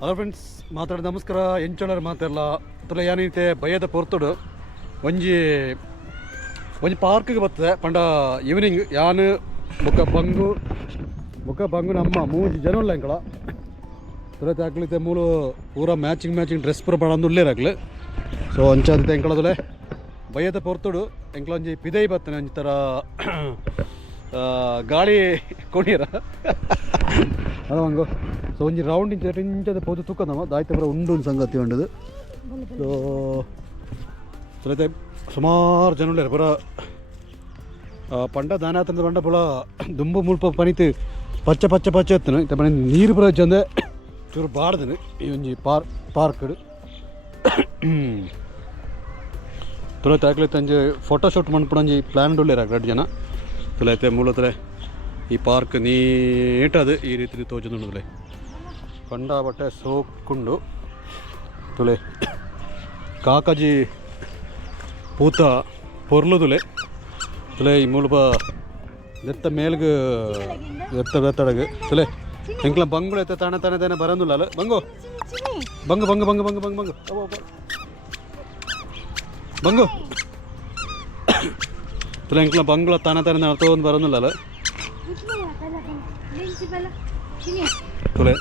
Hello friends, ಮಾತಾಡೋದು ನಮಸ್ಕಾರ. ಎಂಚೋಳರು ಮಾತಾಡಲ್ಲ ತುಲ ಏನೈತೆ ಭಯದ ಪೊರ್ತುಡು ಒಂಜಿ ಪಾರ್ಕ್ಗೆ ಬರ್ತದೆ ಪಂಡ ಈವ್ನಿಂಗ್ ಯಾನು ಬುಕ್ಕ ಬಂಗು ನಮ್ಮ ಮೂಜಿ ಜನ ಇಲ್ಲ ಎಂಕಳ ತುಲತೆ ಹಾಕ್ಲಿತ್ತೆ ಮೂಲು ಪೂರ ಮ್ಯಾಚಿಂಗ್ ಡ್ರೆಸ್ ಪೂರ ಬಣ್ಣ ಉಳ್ಳೇರಾಗ್ಲಿ. ಸೊ ಅಂಚಾದಿತ್ತೆ ಎಂಕಳದಲೆ ಭಯದ ಪೊರ್ತುಡು ಎಂಕಲ ಒಂಜಿ ಪಿದೈ ಬರ್ತನೆ ಒಂಜಿ ಥರ ಗಾಳಿ ಕೊಡಿಯರ ಅದು ಹಂಗು. ಸೊ ಒಂಜಿ ರೌಂಡ್ ಇಂಚದ ಪೋದು ತುಕ್ಕದವ ದಾಯ್ತ ಪೂರ ಉಂಡು ಸಂಗತಿ ಉಂಡದು. ಸೊ ತುಲತೆ ಸುಮಾರು ಜನ ಉಳ್ಳೇರು ಪೂರ ಪಂಡ ದಾನಾತಂದ ಪಂಡ ಪುಳ ದುಂಬು ಮುಲ್ಪ ಪನಿತು ಪಚ್ಚ ಎತ್ತನು ಇತ್ತ ಪನಿ ನೀರು ಪೂರ ಚಂದ ಚೂರು ಬಾಡ್ದನು ಈ ಒಂಜಿ ಪಾರ್ಕ್ ತುಲತೆ ಆಗ್ಲೈತೆ ಒಂಜಿ ಫೋಟೋಶೂಟ್ ಮನ್ಪುಣ ಒಂಜಿ ಪ್ಲ್ಯಾನ್ ಉಳ್ಳೇರು ಎರಡು ಜನ ತುಲೈತೆ ಮೂಲತಲೆ ಈ ಪಾರ್ಕ್ ನೀಟದು ಈ ರೀತಿ ತೋಜುಂದುಲೆ ಪಂಡ ಬಟ್ಟೆ ಸೋಕೊಂಡು ತುಲೆ ಕಾಕಜಿ ಪೂತ ಪೊರ್ಲುದುಲೆ ತುಲೆ ಈ ಮೂಲಪ ಎತ್ತ ಮೇಲ್ಗೆ ಎತ್ತಡಗೆ ತುಲೆ ಎಂಕ್ಲ ಬಂಗುಳು ಎತ್ತ ತಾನೆ ಬರಂದಿಲ್ಲ ಅಲ್ಲ ಬಂಗು ತುಲೆ ಎಂಕ್ಲ ಬಂಗುಳ ತಾನೆ ನಡ್ತೊಂದು ಬರಂದಿಲ್ಲ ಅಲ್ಲ ತುಲೆ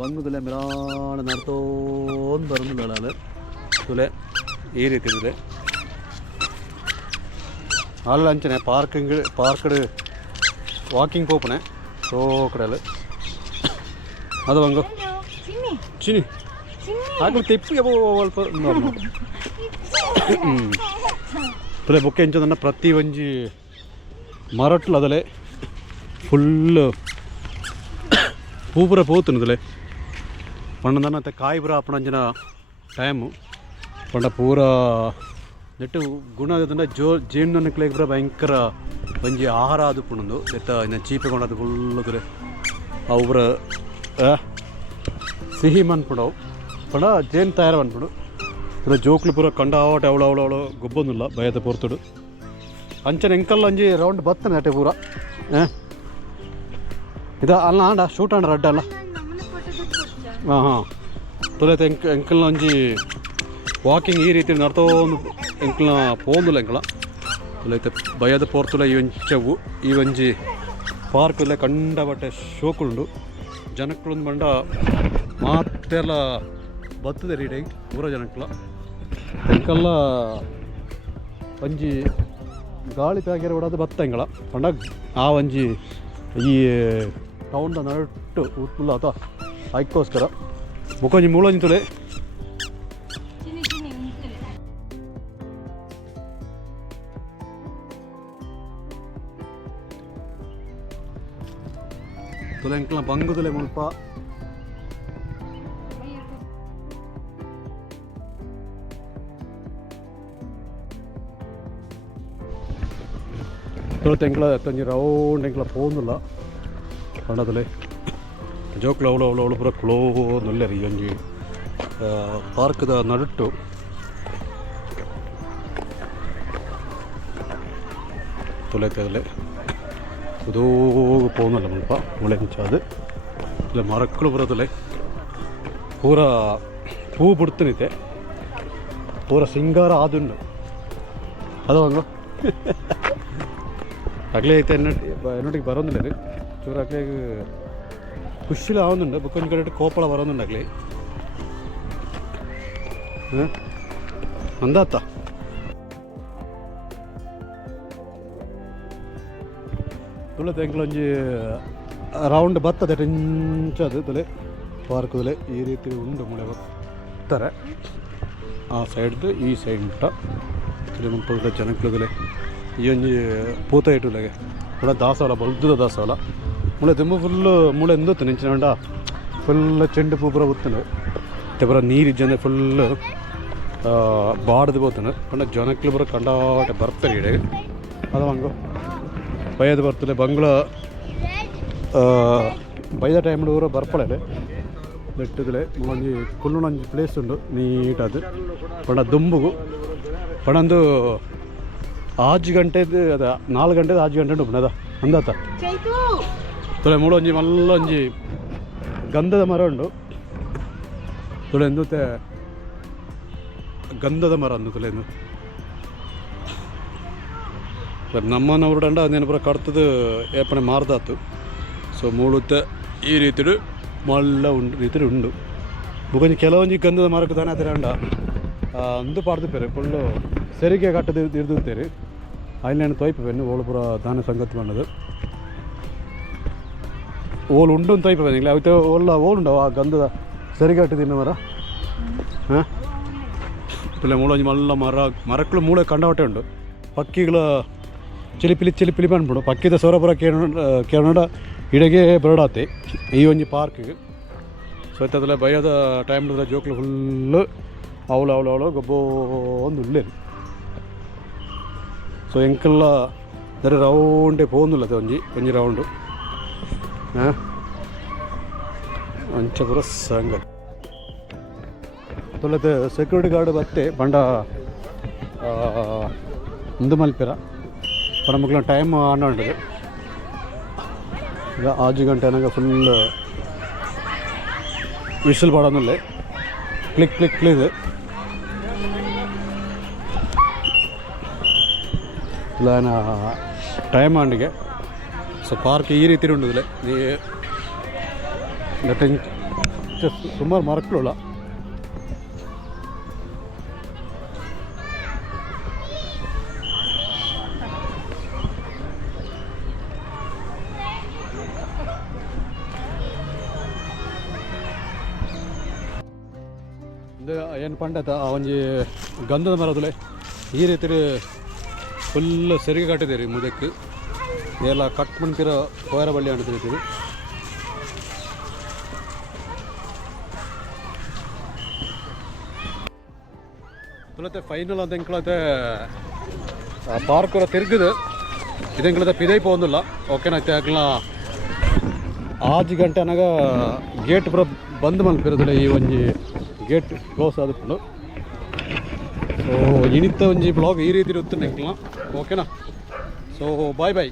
ಬಂಗುದಲೆ ಮಿರಾಣ ನಡ್ತೊಂದು ಬರಂದಿಲ್ಲ ಅಲ್ಲ ತುಲೆ ಈ ರೀತಿ ಇದೆ ಅಲ್ಲ ಅಂಚನೆ ಪಾರ್ಕ್ ವಾಕಿಂಗ್ ಪೋಪನೆ ಸೋ ಕಡೆಯಲ್ಲಿ ಅದು ಬಂಗು ಚಿನಿ ಆಗ್ಲಿ ತೆಪ್ಪಿಗೆ ಸ್ವಲ್ಪ ತುಲೆ ಬೊಕ್ಕೆ ಎಂಚದನ್ನ ಪ್ರತಿ ಒಂಜಿ ಮರಟ್ಲು ಅದಲೆ ಫುಲ್ ಪೂಪುರ ಪೋತುನುದಲೆ ಪಂಡದನ್ನ ಮತ್ತೆ ಕಾಯಿ ಪುರ ಅಪ್ಪಣಂಜನ ಟೈಮು ಪಂಡ ಪೂರ ನೆಟ್ಟು ಗುಣ ಜೇನು ಕ್ಲೇಗ್ ಪುರ ಭಯಂಕರ ಒಂಜಿ ಆಹಾರ ಅದು ಪುಣಂದು ಎತ್ತ ಇನ್ನು ಚೀಪೆ ಕೊಂಡದು ಫುಲ್ಲುದ್ರೆ ಅವು ಪುರ ಸಿಹಿ ಮನ್ಪುಂಡು ಪಂಡ ಜೇನು ತಯಾರು ಮನ್ಪುಂಡು ಪೂರ ಜೋಕ್ಲು ಪೂರ ಕಂಡಾವಟೆ ಅವಳು ಗೊಬ್ಬೊಂದಿಲ್ಲ ಭಯದ ಪೊರ್ತುಡು ಅಂಚನೆ ಎಂಕಲ್ಲ ಒಂಜಿ ರೌಂಡ್ ಬತ್ತನೆ ಅಟೆ ಪೂರ ಇದ ಅಲ್ಲ ಆಂಡ ಶೂಟ್ ಆಂಡ ರಡ್ಡ ಅಲ್ಲ ಹಾಂ ತುಲೈತೆ ಎಂಕಲ್ನ ಒಂಜಿ ವಾಕಿಂಗ್ ಈ ರೀತಿ ನಡ್ತೊಂದು ಎಂಕಲ್ನ ಪೋಂದುಲ್ಲ ಎಂಕಲ ತುಲೈತೆ ಭಯದ ಪೋರ್ತುಲ ಈ ಒಂಚವು ಈ ಒಂಜಿ ಪಾರ್ಕ್ ಇಲ್ಲ ಕಂಡ ಬಟ್ಟೆ ಶೋಕುಂಡು ಜನಕ್ಲೊಂದು ಬಂಡ ಮಾತೆಲ್ಲ ಬರ್ತದೆ ರೀಡೈ ಪೂರ ಜನಕ್ಲ ಎಂಕಲ್ಲ ಒಂಜಿ ಗಾಳಿ ಪ್ಯಾಗೆರ ಹೊಡೋದು ಬತ್ತ ಎಂಗಳ ಪಂಡ ಆ ಒಂಜಿ ಈ ಟೌನ್ದ ನಟ್ಟು ಉತ್ಪುಲ್ಲ ಅಥವಾ ಅದಕ್ಕೋಸ್ಕರ ಮುಖಂಜಿ ಮೂಲಂಜಿ ತುಲೆ ತುಲೆ ಎಂಕಲ್ನ ಬಂಗುದುಲೆ ಮುಲ್ಪ ತುಳತೆ ಎಂಕಲ ತಂಜಿ ರೌಂಡ್ ಎಂಕಲ ಪೋಂದಿಲ್ಲ ಪಂಡದಲೆ ಜೋಕ್ಲು ಅವಳು ಪೂರ ಕ್ಲೋ ನೊಲ್ಲೆರಿ ಒಂಜಿ ಪಾರ್ಕ್ದ ನಡುಟ್ಟು ತುಲೆತಲೆ ಉದೋ ಪೋಂದಿಲ್ಲ ಮುಲ್ಪ ಮುಳೆಂಚಾದು ಇಲ್ಲ ಮರಕ್ಕಳು ಬರೋದಲೆ ಪೂರ ಪೂ ಬಿಡ್ತನಿತೆ ಪೂರ ಸಿಂಗಾರ ಆದುಂಡು ಅದು ಹಂಗ ಅಗ್ಲೇ ಐತೆ എന്നോട്ടിಗೆ ಬರೋದಿಲ್ಲ ರೀ ಚೂರು ಅಗ್ಲೇ ಖುಷಿಲ ಆവുന്നുണ്ട് ಬುಕ್ಕೊಂದು ಕಡೆ ಕೋಪಳ ಬರೋದುಂಡಾಗಲಿ ಅಂದಾತ ತುಳತೆ ಎಂಕ್ಲೊಂಜಿ ರೌಂಡ್ ಬರ್ತದೆ ಟೆಂಚದು ತುಲೆ ಪಾರ್ಕ್ದಲೆ ಈ ರೀತಿ ಉಂಡು ಮುಳೆ ಬರ್ತಾರೆ ಆ ಸೈಡ್ದು ಈ ಸೈಡ್ ಮುಟ್ಟ ತುಲೆ ಮುಪ್ಪದ ಜನಕ್ಲದಲೆ ಈ ಒಂಜಿ ಪೂತ ಇಟ್ಟುಲೆಗೆ ಕೂಡ ದಾಸವಾಳ ಬಲ್ದುದ ದಾಸವಾಳ ಮುಳೆ ತುಂಬ ಫುಲ್ಲು ಮುಳೆ ಎಂದತ್ತು ನೆಂಚಿನ ಉಂಡ ಫುಲ್ ಚೆಂಡು ಪೂ ಪೂರ ಉತ್ತನೆ ಮತ್ತೆ ಪೂರ ನೀರಿಜ್ಜಂದೆ ಫುಲ್ಲು ಬಾಡ್ದು ಬೋತಾನೆ ಪಂಡ ಜನಕ್ಲು ಪೂರ ಕಂಡಾಟೆ ಬರ್ತಾರೆ ಇಡೆಗೆ ಅದು ಹಂಗು ಬೈಯದು ಬರ್ತದೆ ಬಂಗ್ಳ ಬೈದ ಟೈಮ್ಡು ಊರ ಬರ್ಪಳೆ ಬೆಟ್ಟದಲೆ ಒಂಜಿ ಕುಲ್ಲುನೊಂಜಿ ಪ್ಲೇಸ್ ಉಂಡು ನೀಟದು ಪಂಡ ದುಂಬುಗು ಪಂಡಂದು 5 ಗಂಟೆದು ಅದ 4 ಗಂಟೆದು 5 ಗಂಟೆ ಉಂಟು ಅದ ಅಂದಾತ ತೊಲೆ ಮೂಡೊಂಜಿ ಮಲ್ಲೊಂಜಿ ಗಂಧದ ಮರ ಉಂಡು ತುಲೆ ಎಂದುತ್ತೆ ಗಂಧದ ಮರ ಅಂದು ತುಲೆ ಎಂದು ನಮ್ಮನ ಉರುಡಂಡ ಅದೇನು ಪೂರ ಕಡ್ತದ ಏಪನೆ ಮಾರ್ದಾತು ಸೊ ಮೂಳುತ್ತೆ ಈ ರೀತಿ ಮಲ್ಲ ಉಂಡು ರೀತಿ ಉಂಡು ಬುಕೊಂಜಿ ಕೆಲವೊಂಜಿ ಗಂಧದ ಮರಕ್ಕೆ ತಾನೇ ಅದಿರಂಡ ಅಂದು ಪಾಡ್ದುಪೇರೆ ಫುಲ್ಲು ಸೆರಿಗೆ ಕಟ್ಟದು ಇರ್ದುತ್ತೇರಿ ಅಲ್ಲೇನು ತೊಯ್ಪೇನು ಓಳು ಪೂರ ದಾನ ಸಂಗತಿ ಮಾಡೋದು ಓಲು ಉಂಡು ತೊಯ್ಪೇನು ಇಲ್ಲ ಅವತ್ತೆ ಓಲುಂಡವ ಆ ಗಂಧದ ಸೆರಿಗೆ ಕಟ್ಟಿದಿನ ಮರ ಹಾಂ ತುಲೆ ಮೂಳೊಂಜಿ ಮಲ್ಲ ಮರಕ್ಕಳು ಮೂಳೆ ಕಂಡವಟ್ಟೆ ಉಂಡು ಪಕ್ಕಿಗಳ ಚಿಲಿಪಿಲಿ ಬಂದ್ಬಿಡು ಪಕ್ಕಿದ ಸೌರಪುರ ಕೇಳೋಣ ಇಡೆಗೆ ಬರಡಾತಿ ಈ ಒಂಜಿ ಪಾರ್ಕಿಗೆ ಸೊ ಇತ್ತದಲ್ಲ ಭಯದ ಟೈಮ್ಲ ಜೋಕ್ಲು ಫುಲ್ಲು ಅವಳು ಗೊಬ್ಬೋ ಒಂದು ಉಳ್ಳೇರು ಸೊ ಎಂಕಲ್ಲ ದರ ರೌಂಡೇ ಪೋಂದುಲ್ಲ ಒಂಜಿ ರೌಂಡು ಹಾಂ ಅಂಚ ಪೂರ ಸಂಗತಿ ತೊಲ್ಲದ ಸೆಕ್ಯೂರಿಟಿ ಗಾರ್ಡ್ ಬತ್ತೆ ಬಂಡ ಇಂದು ಮಲ್ಪೆರ ಪಡ ಮಕ್ಕಳ ಟೈಮ್ ಆಂಡದು ಈಗ 6 ಗಂಟೆ ನನಗೆ ಫುಲ್ ವಿಷಲ್ ಪಾಡೋನಲ್ಲೇ ಕ್ಲಿಕ್ ಇದು ಇಲ್ಲ ಟೈಮ್ ಆಂಡಿಗೆ ಸೊ ಪಾರ್ಕ್ ಈ ರೀತಿ ಉಂಟದಿಲ್ಲ ಸುಮಾರು ಮರಕ್ಕಳುಲ್ಲ ಏನು ಪಂಡತ ಒಂಜಿ ಗಂಧದ ಮರದಲೆ ಈ ರೀತಿ ಫುಲ್ ಸೆರಿಗೆ ಕಟ್ಟಿದ್ದೀರಿ ಮುದಕ್ಕೆ ಎಲ್ಲ ಕಟ್ ಮಣ್ಕಿರ ಕೋಯರ ಬಳ್ಳಿ ಅಂತ ಹೇಳ್ತೀವಿ ತುಲತೆ ಫೈನಲ್ ಅಂತ ಎಂಕ್ಳತೆ ಪಾರ್ಕ್ ತಿರುಗಿದೆ ಇದೆಂಕ್ಳತೆ ಪಿದೈ ಪೋಂದಿಲ್ಲ ಓಕೆನಾ ಆಗ್ಲ 6 ಗಂಟೆ ಅನಾಗ ಗೇಟ್ ಪೂರ ಬಂದ್ ಮಲ್ಪಿರೋದಿಲ್ಲ ಈ ಒಂಜಿ ಗೇಟ್ ಕ್ಲೋಸ್ ಆದ್ಕೊಂಡು ಸೊ ಇನಿತ್ತ ಒಂಜಿ ಬ್ಲಾಗ್ ಈ ರೀತಿ ಇರುತ್ತೆ ನೆಕ್ಲ ಓಕೆನಾ ಸೊ ಬಾಯ್